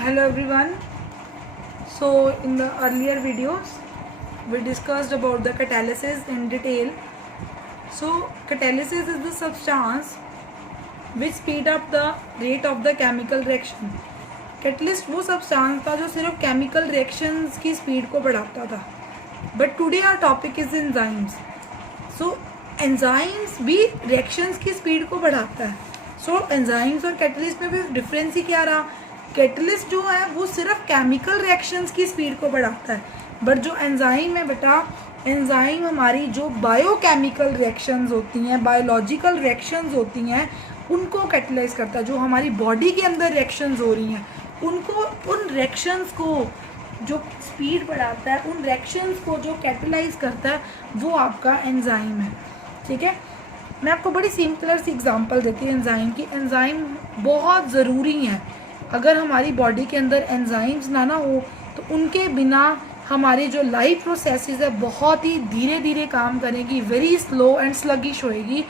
Hello everyone. So in the earlier videos we discussed about the catalysis in detail. So catalysis is the substance which speed up the rate of the chemical reaction. Catalyst वो substance था जो सिर्फ chemical reactions की speed को बढ़ाता था. But today our topic is enzymes. So enzymes भी reactions की speed को बढ़ाता है. So enzymes और catalyst में भी difference ही क्या रहा? कैटलिस्ट जो है वो सिर्फ केमिकल रिएक्शंस की स्पीड को बढ़ाता है, बट जो एंजाइम है बेटा, एंजाइम हमारी जो बायोकेमिकल रिएक्शंस होती हैं, बायोलॉजिकल रिएक्शंस होती हैं, उनको कैटलाइज करता है. जो हमारी बॉडी के अंदर रिएक्शंस हो रही हैं उनको, उन रिएक्शंस को जो स्पीड बढ़ाता है, उन रिएक्शंस को जो कैटलाइज करता है, वो आपका एंजाइम है. ठीक है, मैं आपको बड़ी सिंपलर सी एग्जांपल देती हूँ एंजाइम की. एंजाइम बहुत ज़रूरी हैं. अगर हमारी बॉडी के अंदर एंजाइम्स ना हो तो उनके बिना हमारे जो लाइफ प्रोसेसेस है बहुत ही धीरे धीरे काम करेगी, वेरी स्लो एंड स्लगिश होएगी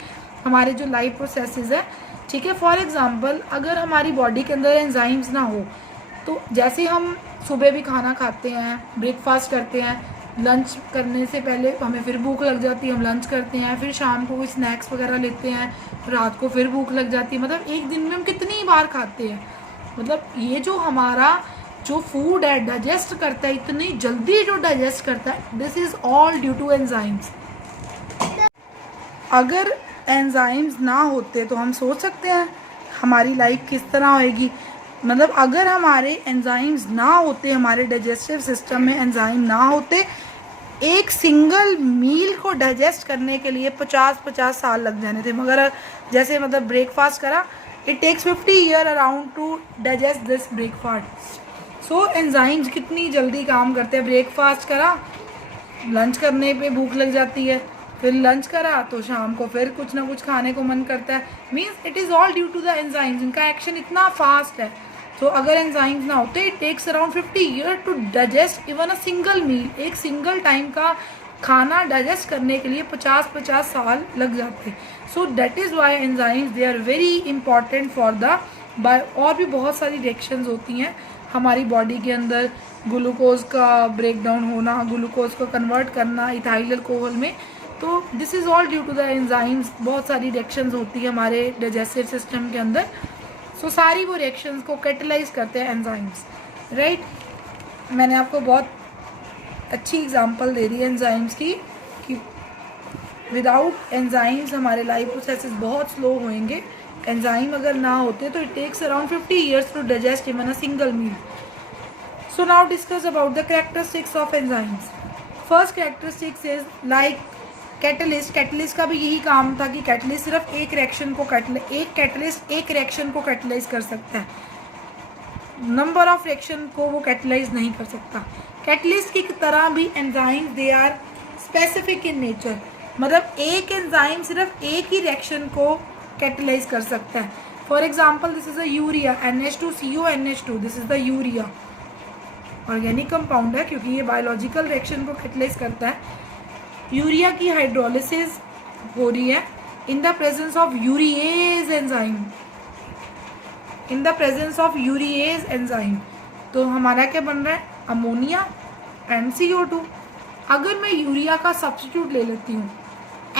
हमारे जो लाइफ प्रोसेसेस है. ठीक है, फॉर एग्जांपल अगर हमारी बॉडी के अंदर एंजाइम्स ना हो तो जैसे हम सुबह भी खाना खाते हैं, ब्रेकफास्ट करते हैं, लंच करने से पहले हमें फिर भूख लग जाती है, हम लंच करते हैं, फिर शाम को कोई स्नैक्स वगैरह लेते हैं, रात को फिर भूख लग जाती है. मतलब एक दिन में हम कितनी बार खाते हैं. मतलब ये जो हमारा जो फूड है डाइजेस्ट करता है, इतनी जल्दी जो डाइजेस्ट करता है, this is all due to enzymes. अगर एंजाइम्स ना होते तो हम सोच सकते हैं हमारी लाइफ किस तरह होएगी. मतलब अगर हमारे एंजाइम्स ना होते, हमारे डाइजेस्टिव सिस्टम में एंजाइम ना होते, एक सिंगल मील को डाइजेस्ट करने के लिए 50-50 साल लग जाने थे. मगर जैसे मतलब ब्रेकफास्ट करा, it takes 50 year around to digest this breakfast. So enzymes कितनी जल्दी काम करते हैं. ब्रेकफास्ट करा, लंच करने पे भूख लग जाती है, फिर लंच करा तो शाम को फिर कुछ ना कुछ खाने को मन करता है. Means it is all due to the enzymes. इनका एक्शन इतना फास्ट है. तो अगर एंजाइम्स ना होते, it takes around 50 year to digest even a single meal. एक सिंगल टाइम का खाना डाइजेस्ट करने के लिए 50-50 साल लग जाते. So that is why enzymes they are very important for the by. और भी बहुत सारी रिएक्शंस होती हैं हमारी बॉडी के अंदर. ग्लूकोज का ब्रेक डाउन होना, ग्लूकोज को कन्वर्ट करना इथाइल अल्कोहल में. तो this is all due to the enzymes. बहुत सारी रिएक्शंस होती है हमारे डाइजेस्टिव सिस्टम के अंदर. सो सारी वो रिएक्शंस को कैटलाइज करते हैं एंजाइम्स. राइट, मैंने आपको बहुत अच्छी एग्जांपल दे दी है एंजाइम्स की कि विदाउट एंजाइम्स हमारे लाइफ प्रोसेसेस बहुत स्लो होंगे. एंजाइम अगर ना होते तो it takes around 50 years to digest even a single meal. So now discuss about the characteristics of enzymes. First characteristics is like catalyst. Catalyst का भी यही काम था कि कैटलिस्ट सिर्फ एक रिएक्शन को एक रिएक्शन को कैटलाइज कर सकता है. नंबर ऑफ रिएक्शन को वो कैटलाइज नहीं कर सकता. कैटलिस्ट की तरह भी enzymes they are specific in nature. मतलब एक एंजाइम सिर्फ एक ही रिएक्शन को कैटलाइज कर सकता है. For example this is a urea, NH2CONH2. This is the urea. Organic compound है क्योंकि ये बायोलॉजिकल रिएक्शन को कैटलाइज करता है. यूरिया की हाइड्रोलिसिस हो रही है in the presence of urease enzyme. In the presence of urease enzyme तो हमारा क्या बन रहा है, अमोनिया एंड CO2. अगर मैं यूरिया का सब्स्टिट्यूट ले लेती हूँ,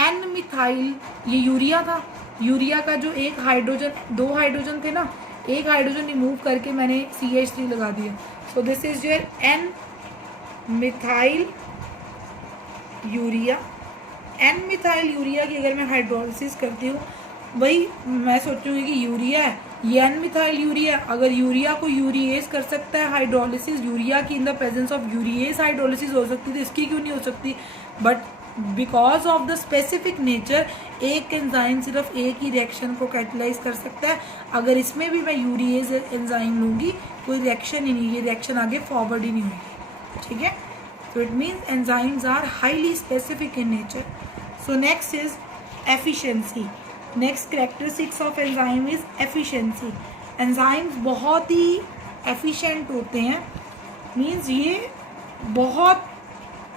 N मिथाइल, ये यूरिया था. यूरिया का जो एक हाइड्रोजन, 2 हाइड्रोजन थे ना, एक हाइड्रोजन रिमूव करके मैंने CH3 लगा दिया. So this is your N methyl urea. N methyl urea की अगर मैं हाइड्रोलिसिस करती हूँ, वही मैं सोचूंगी कि यूरिया है, ये N मिथाइल यूरिया. अगर यूरिया को यूरिएज कर सकता है हाइड्रोलिसिस, यूरिया की in the presence of urease hydrolysis हो सकती थी, इसकी क्यों नहीं हो सकती. But because of the specific nature, एक एंजाइम सिर्फ एक ही रिएक्शन को कैटलाइज कर सकता है. अगर इसमें भी मैं यूरिएज एंजाइम लूँगी, कोई रिएक्शन ही नहीं, ये रिएक्शन आगे फॉरवर्ड ही नहीं होगी. ठीक है, so it means enzymes are highly specific in nature. So next is efficiency. Next characteristics of enzyme is efficiency. Enzymes बहुत ही efficient होते हैं. Means ये बहुत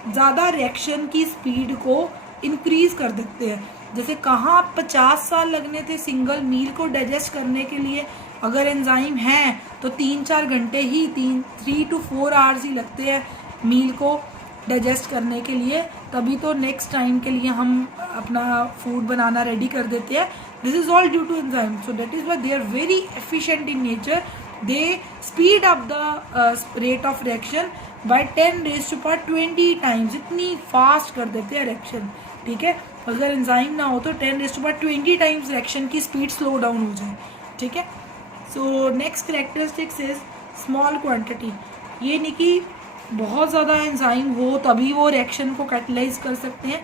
ज़्यादा रिएक्शन की स्पीड को इंक्रीज कर देते हैं. जैसे कहाँ 50 साल लगने थे सिंगल मील को डाइजेस्ट करने के लिए, अगर एंजाइम है तो 3-4 घंटे ही 3 to 4 आवर्स ही लगते हैं मील को डाइजेस्ट करने के लिए, तभी तो नेक्स्ट टाइम के लिए हम अपना फूड बनाना रेडी कर देते हैं. This is all due to enzyme. So that is why they are very efficient in nature. They speed up the rate of reaction by 10⁻20 times. इतनी फास्ट कर देते हैं रिएक्शन. ठीक है, अगर एंजाइम ना हो तो 10⁻20 टाइम्स रिएक्शन की स्पीड स्लो डाउन हो जाए. ठीक है. So next characteristics is small quantity. ये नहीं कि बहुत ज़्यादा एंजाइम हो तभी वो रिएक्शन को कैटलाइज कर सकते हैं.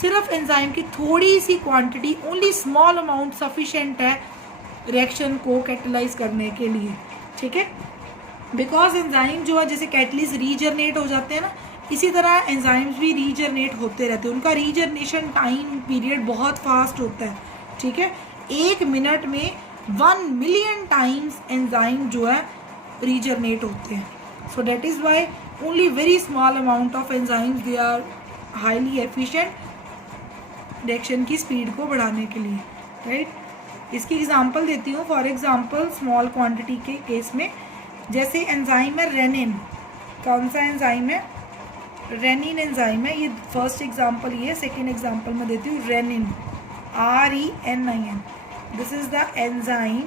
सिर्फ एंजाइम की थोड़ी सी quantity, only small amount sufficient है रिएक्शन को कैटलाइज करने के लिए. ठीक है, बिकॉज एंजाइम जो है जैसे कैटलिस्ट रीजनरेट हो जाते हैं ना, इसी तरह एंजाइम्स भी रीजनरेट होते रहते हैं. उनका रीजनरेशन टाइम पीरियड बहुत फास्ट होता है. ठीक है, 1 मिनट में 1 मिलियन टाइम्स एंजाइम जो है रीजनरेट होते हैं. सो that is Y only very small amount of enzymes they are highly efficient reaction की स्पीड को बढ़ाने के लिए. राइट, इसकी एग्जांपल देती हूँ. फॉर एग्जांपल स्मॉल क्वांटिटी के केस में जैसे एंजाइम है रेनिन. कौन सा एंजाइम है? रेनिन एंजाइम है. ये फर्स्ट एग्जांपल ये है. सेकेंड एग्जांपल मैं देती हूँ renin, RENIN. This is the enzyme.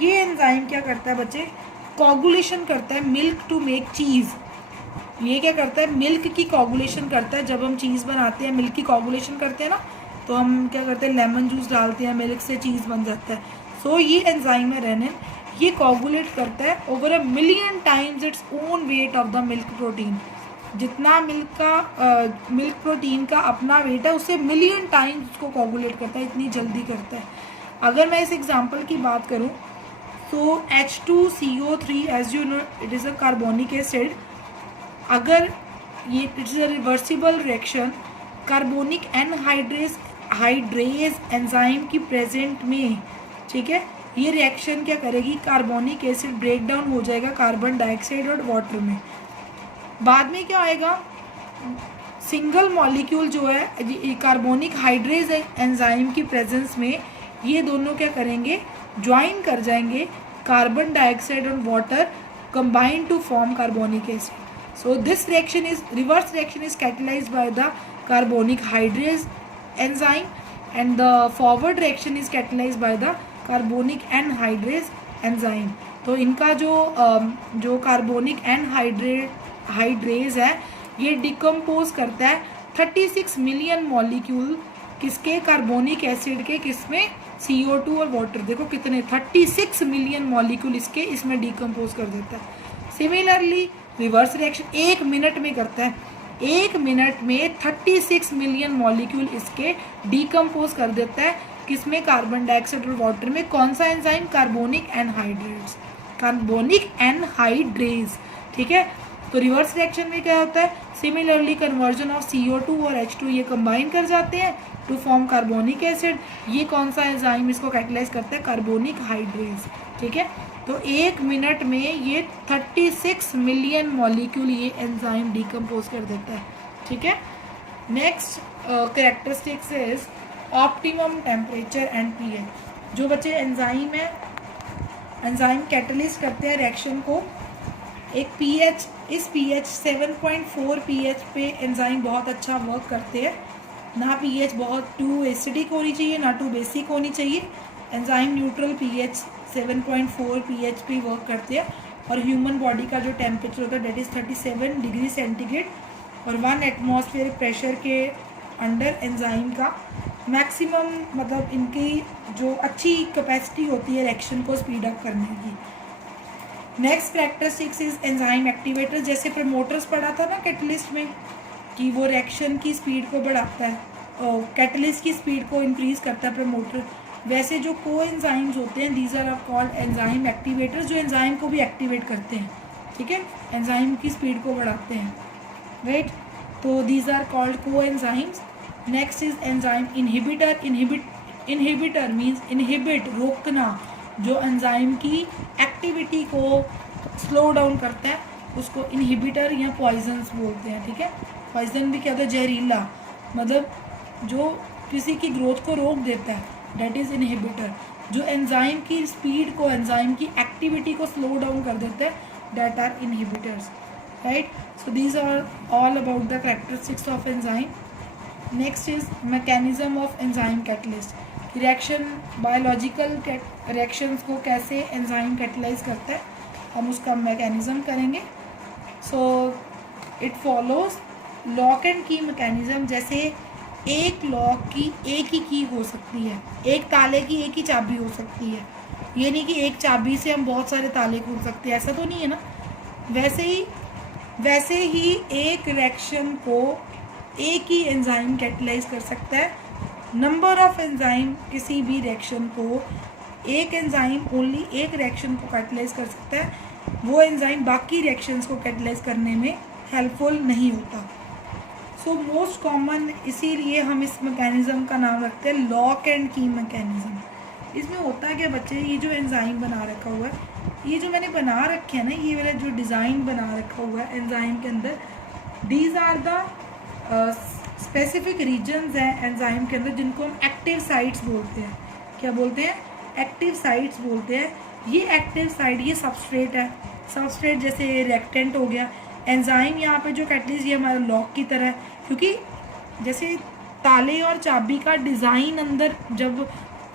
ये एंजाइम क्या करता है बच्चे? कोगुलेशन करता है मिल्क टू मेक चीज़. ये क्या करता है? मिल्क की कोगुलेशन करता है. जब हम चीज़ बनाते हैं, मिल्क की कोगुलेशन करते हैं ना, तो हम क्या करते हैं? लेमन जूस डालते हैं, मिल्क से चीज़ बन जाता है. सो ये एंजाइम है रेनिन. ये कोगुलेट करता है over 1 million times its own weight of the milk protein. जितना मिल्क प्रोटीन का अपना वेट है उससे मिलियन टाइम्स उसको कोगुलेट करता है. इतनी जल्दी करता है. अगर मैं इस एग्जाम्पल की बात करूँ तो H2CO3 as you know it is a carbonic acid. अगर ये it's a reversible reaction, carbonic anhydrase enzyme की प्रेजेंट में. ठीक है, ये रिएक्शन क्या करेगी? कार्बोनिक एसिड ब्रेक डाउन हो जाएगा कार्बन डाइऑक्साइड और वाटर में. बाद में क्या आएगा? सिंगल मॉलिक्यूल जो है कार्बोनिक हाइड्रेज एंजाइम की प्रेजेंस में, ये दोनों क्या करेंगे? ज्वाइन कर जाएंगे कार्बन डाइऑक्साइड और water combine to form carbonic acid. So this reverse reaction is catalyzed by the carbonic hydrase enzyme, and the forward reaction is catalyzed by the carbonic anhydrase enzyme. तो इनका जो carbonic anhydrase है ये decompose करता है 36 million molecule किसके? Carbonic acid के. किसमें? CO2 और वाटर. देखो कितने, 36 मिलियन मॉलिक्यूल इसमें डिकम्पोज कर देता है. सिमिलरली रिवर्स रिएक्शन 1 मिनट में करता है. 1 मिनट में 36 मिलियन मॉलिक्यूल इसके डिकम्पोज कर देता है. किसमें? कार्बन डाइऑक्साइड और वाटर में. कौन सा एंजाइम? Carbonic anhydrase. ठीक है, तो रिवर्स रिएक्शन में क्या होता है? सिमिलरली कन्वर्जन ऑफ CO2 और H2 ये कंबाइन कर जाते हैं टू फॉर्म कार्बोनिक एसिड. ये कौन सा एंजाइम इसको कैटलाइज करता है? कार्बोनिक हाइड्रेज. ठीक है, तो 1 मिनट में ये 36 मिलियन मॉलिक्यूल ये एंजाइम डिकम्पोज कर देता है. ठीक है. Next characteristics is optimum temperature and pH. जो बच्चे एंजाइम है, एंजाइम कैटलिस्ट करते हैं रिएक्शन को. एक pH, इस pH 7.4 pH पे एंजाइम बहुत अच्छा वर्क करते हैं. ना pH बहुत टू एसिडिक होनी चाहिए, ना टू बेसिक होनी चाहिए. एंजाइम न्यूट्रल pH 7.4 pH पे वर्क करते हैं. और ह्यूमन बॉडी का जो टेम्परेचर होता है डेट इज़ 37 डिग्री सेंटीग्रेड. और 1 एटमॉस्फेयर प्रेशर के अंडर एंजाइम का मैक्सिमम, मतलब इनकी जो अच्छी कैपेसिटी होती है रिएक्शन को स्पीड अप करने की. Next characteristics is enzyme activator. जैसे प्रमोटर्स पढ़ा था ना कैटलिस्ट में कि वो रिएक्शन की स्पीड को बढ़ाता है, कैटलिस्ट की स्पीड को इंक्रीज करता है प्रमोटर. वैसे जो को एंजाइम्स होते हैं these are called enzyme activators, जो एंजाइम को भी एक्टिवेट करते हैं. ठीक है, एंजाइम की स्पीड को बढ़ाते हैं. राइट, तो दीज आर कॉल्ड को enzymes. Next is enzyme inhibitor. Inhibitor means inhibit, रोकना. जो एंजाइम की एक्टिविटी को स्लो डाउन करता है उसको इनहिबिटर या पॉइजन्स बोलते हैं. ठीक है, पॉइजन भी क्या होता है? जहरीला, मतलब जो किसी की ग्रोथ को रोक देता है. डेट इज़ इनहिबिटर, जो एंजाइम की स्पीड को, एंजाइम की एक्टिविटी को स्लो डाउन कर देते हैं, that are inhibitors, right. So these are all about the characteristics of enzyme. Next is mechanism of enzyme catalyst. Reaction, biological reactions को कैसे एंजाइम कैटलाइज करता है, हम उसका मैकेनिज्म करेंगे. So it follows lock and की मैकेनिज्म. जैसे एक लॉक की एक ही की हो सकती है, एक ताले की एक ही चाबी हो सकती है, ये नहीं कि एक चाबी से हम बहुत सारे ताले खोल सकते हैं, ऐसा तो नहीं है ना. वैसे ही एक रिएक्शन को एक ही एंजाइम कैटलाइज कर सकता है. नंबर ऑफ एंजाइम किसी भी रिएक्शन को, एक एंजाइम ओनली एक रिएक्शन को कैटलाइज कर सकता है, वो एंजाइम बाकी रिएक्शंस को कैटलाइज करने में हेल्पफुल नहीं होता. सो मोस्ट कॉमन, इसीलिए हम इस मैकेनिज्म का नाम रखते हैं लॉक एंड की मैकेनिज्म. इसमें होता है क्या बच्चे, ये जो एंजाइम बना रखा हुआ है, ये जो मैंने बना रखे हैं ना, ये वाला जो डिज़ाइन बना रखा हुआ है एंजाइम के अंदर, these are the specific regions हैं एंजाइम के अंदर जिनको हम एक्टिव साइट्स बोलते हैं. क्या बोलते हैं? एक्टिव साइट्स बोलते हैं. ये एक्टिव साइट, ये सबस्ट्रेट है, सबस्ट्रेट जैसे रिएक्टेंट हो गया. एंजाइम यहाँ पे जो कैटलिस्ट, ये हमारा लॉक की तरह है, क्योंकि जैसे ताले और चाबी का डिज़ाइन, अंदर जब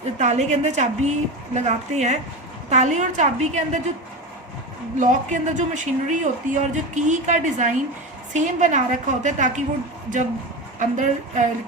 ताले के अंदर चाबी लगाते हैं, ताले और चाबी के अंदर जो लॉक के अंदर जो मशीनरी होती है और जो की का डिज़ाइन सेम बना रखा होता है, ताकि वो जब अंदर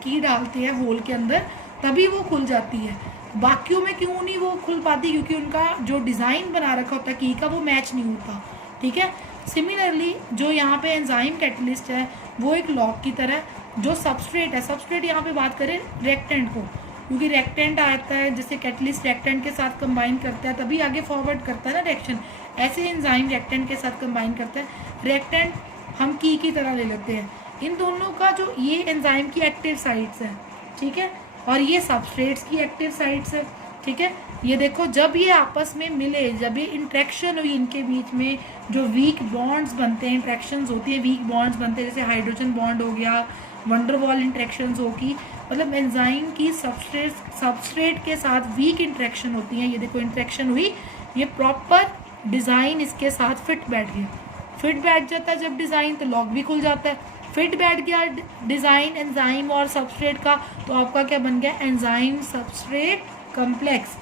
की डालते हैं होल के अंदर तभी वो खुल जाती है. बाकियों में क्यों नहीं वो खुल पाती? क्योंकि उनका जो डिज़ाइन बना रखा होता है की का, वो मैच नहीं होता. ठीक है. सिमिलरली जो यहाँ पे एंजाइम कैटलिस्ट है वो एक लॉक की तरह, जो सबस्ट्रेट है, सबस्ट्रेट यहाँ पे बात करें रिएक्टेंट को, क्योंकि रिएक्टेंट आता है, जैसे कैटलिस्ट रिएक्टेंट के साथ कंबाइन करता है तभी आगे फॉरवर्ड करता है ना रिएक्शन, ऐसे एंजाइम रिएक्टेंट के साथ कंबाइन करता है. रिएक्टेंट हम की तरह ले लेते हैं. इन दोनों का जो, ये एंजाइम की एक्टिव साइट्स हैं, ठीक है, और ये सबस्ट्रेट्स की एक्टिव साइट्स है. ठीक है. ये देखो, जब ये आपस में मिले, जब ये इंट्रैक्शन हुई, इनके बीच में जो वीक बॉन्ड्स बनते हैं, इंट्रैक्शंस होती है, वीक बॉन्ड्स बनते हैं, जैसे हाइड्रोजन बॉन्ड हो गया, वंडरवॉल इंट्रैक्शंस होगी, मतलब एंजाइम की सबस्ट्रेट के साथ वीक इंट्रैक्शन होती है. ये देखो इंट्रैक्शन हुई, ये प्रॉपर डिज़ाइन इसके साथ फिट बैठ गया. फिट बैठ जाता है जब डिज़ाइन, तो लॉक भी खुल जाता है. फिट बैठ गया डिज़ाइन एंजाइम और सबस्ट्रेट का, तो आपका क्या बन गया? Enzyme substrate complex.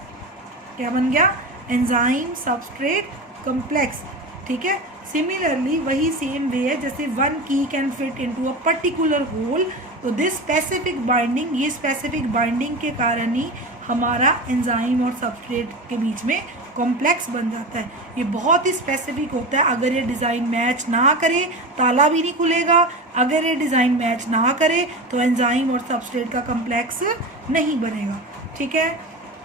क्या बन गया? Enzyme substrate complex. ठीक है. सिमिलरली वही सेम वे है, जैसे one key can fit into a particular hole, तो दिस स्पेसिफिक बाइंडिंग, ये स्पेसिफिक बाइंडिंग के कारण ही हमारा एंजाइम और सबस्ट्रेट के बीच में कॉम्प्लेक्स बन जाता है. ये बहुत ही स्पेसिफिक होता है. अगर ये डिज़ाइन मैच ना करे ताला भी नहीं खुलेगा, अगर ये डिज़ाइन मैच ना करे तो एंजाइम और सबस्ट्रेट का कॉम्प्लेक्स नहीं बनेगा. ठीक है.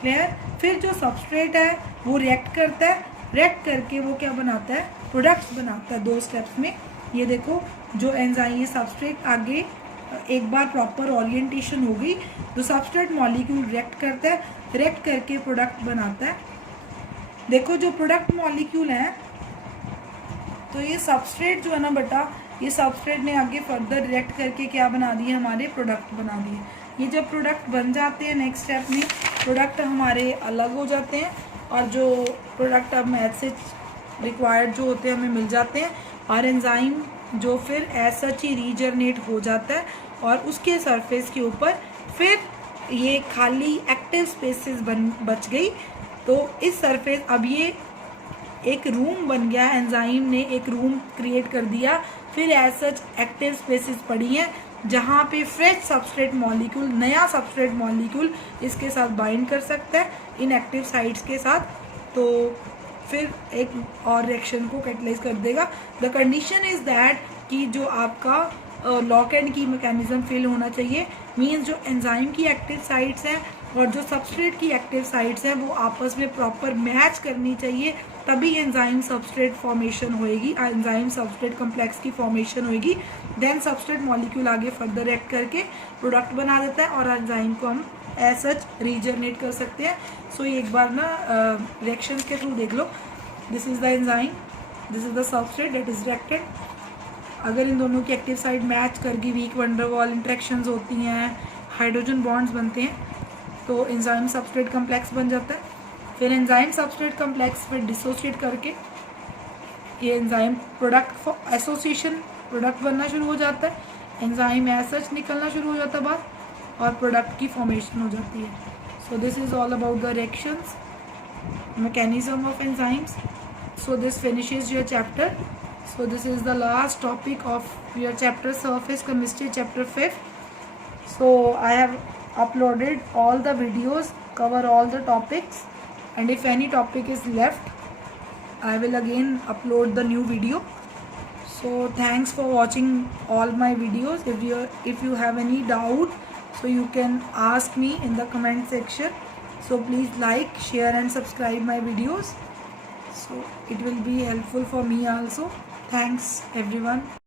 क्लियर. फिर जो सबस्ट्रेट है वो रिएक्ट करता है, रिएक्ट करके वो क्या बनाता है? प्रोडक्ट्स बनाता है 2 स्टेप्स में. ये देखो, जो एंजाइम, ये सबस्ट्रेट आगे एक बार प्रॉपर ओरिएंटेशन हो गई तो सबस्ट्रेट मॉलिक्यूल रिएक्ट करता है, रिएक्ट करके प्रोडक्ट बनाता है. देखो जो प्रोडक्ट मॉलिक्यूल है, तो ये सबस्ट्रेट जो है ना बेटा, ये सबस्ट्रेट ने आगे फर्दर रिएक्ट करके क्या बना दिए? हमारे प्रोडक्ट बना दिए. ये जब प्रोडक्ट बन जाते हैं, नेक्स्ट स्टेप में प्रोडक्ट हमारे अलग हो जाते हैं, और जो प्रोडक्ट अब मैथ से रिक्वायर्ड जो होते हैं हमें मिल जाते हैं, और एंजाइम जो फिर एज सच ही रीजनरेट हो जाता है, और उसके सरफेस के ऊपर फिर ये खाली एक्टिव स्पेसेस बच गई. तो इस सरफेस, अब ये एक रूम बन गया, एंजाइम ने एक रूम क्रिएट कर दिया, फिर एज सच एक्टिव स्पेसेस पड़ी हैं जहाँ पे फ्रेश सबस्ट्रेट मॉलिक्यूल, नया सबस्ट्रेट मॉलिक्यूल इसके साथ बाइंड कर सकता है इन एक्टिव साइट्स के साथ, तो फिर एक और रिएक्शन को कैटलाइज कर देगा. द कंडीशन इज़ दैट कि जो आपका लॉक एंड की मैकेनिज्म फेल होना चाहिए, मीन्स जो एंजाइम की एक्टिव साइट्स हैं और जो सबस्ट्रेट की एक्टिव साइट्स हैं वो आपस में प्रॉपर मैच करनी चाहिए, तभी एंजाइम सबस्ट्रेट फॉर्मेशन होएगी, एंजाइम सबस्ट्रेट कम्प्लेक्स की फॉर्मेशन होएगी. देन सबस्ट्रेट मॉलिक्यूल आगे फर्दर रिएक्ट करके प्रोडक्ट बना देता है, और एंजाइम को हम एज सच रीजनरेट कर सकते हैं. सो एक बार ना रिएक्शन के थ्रू देख लो. This is the enzyme, this is the substrate that is reacted. अगर इन दोनों की एक्टिव साइड मैच कर गई, वीक वंडरवॉल इंट्रैक्शंस होती हैं, हाइड्रोजन बॉन्ड्स बनते हैं, तो एंजाइम सबस्ट्रेट कम्प्लेक्स बन जाता है। फिर एंजाइम सबस्ट्रेट कम्प्लेक्स फिर डिसोसिएट करके ये एंजाइम प्रोडक्ट एसोसिएशन प्रोडक्ट बनना शुरू हो जाता है, एंजाइम एज सच निकलना शुरू हो जाता है बाहर और प्रोडक्ट की फॉर्मेशन हो जाती है। So this is all about the reactions, mechanism of enzymes. So this finishes your chapter. So this is the last topic of your chapter surface chemistry, chapter 5. So I have uploaded all the videos, cover all the topics, and if any topic is left I will again upload the new video. So thanks for watching all my videos. If you have any doubt, so you can ask me in the comment section. So please like, share and subscribe my videos, so it will be helpful for me also. Thanks everyone.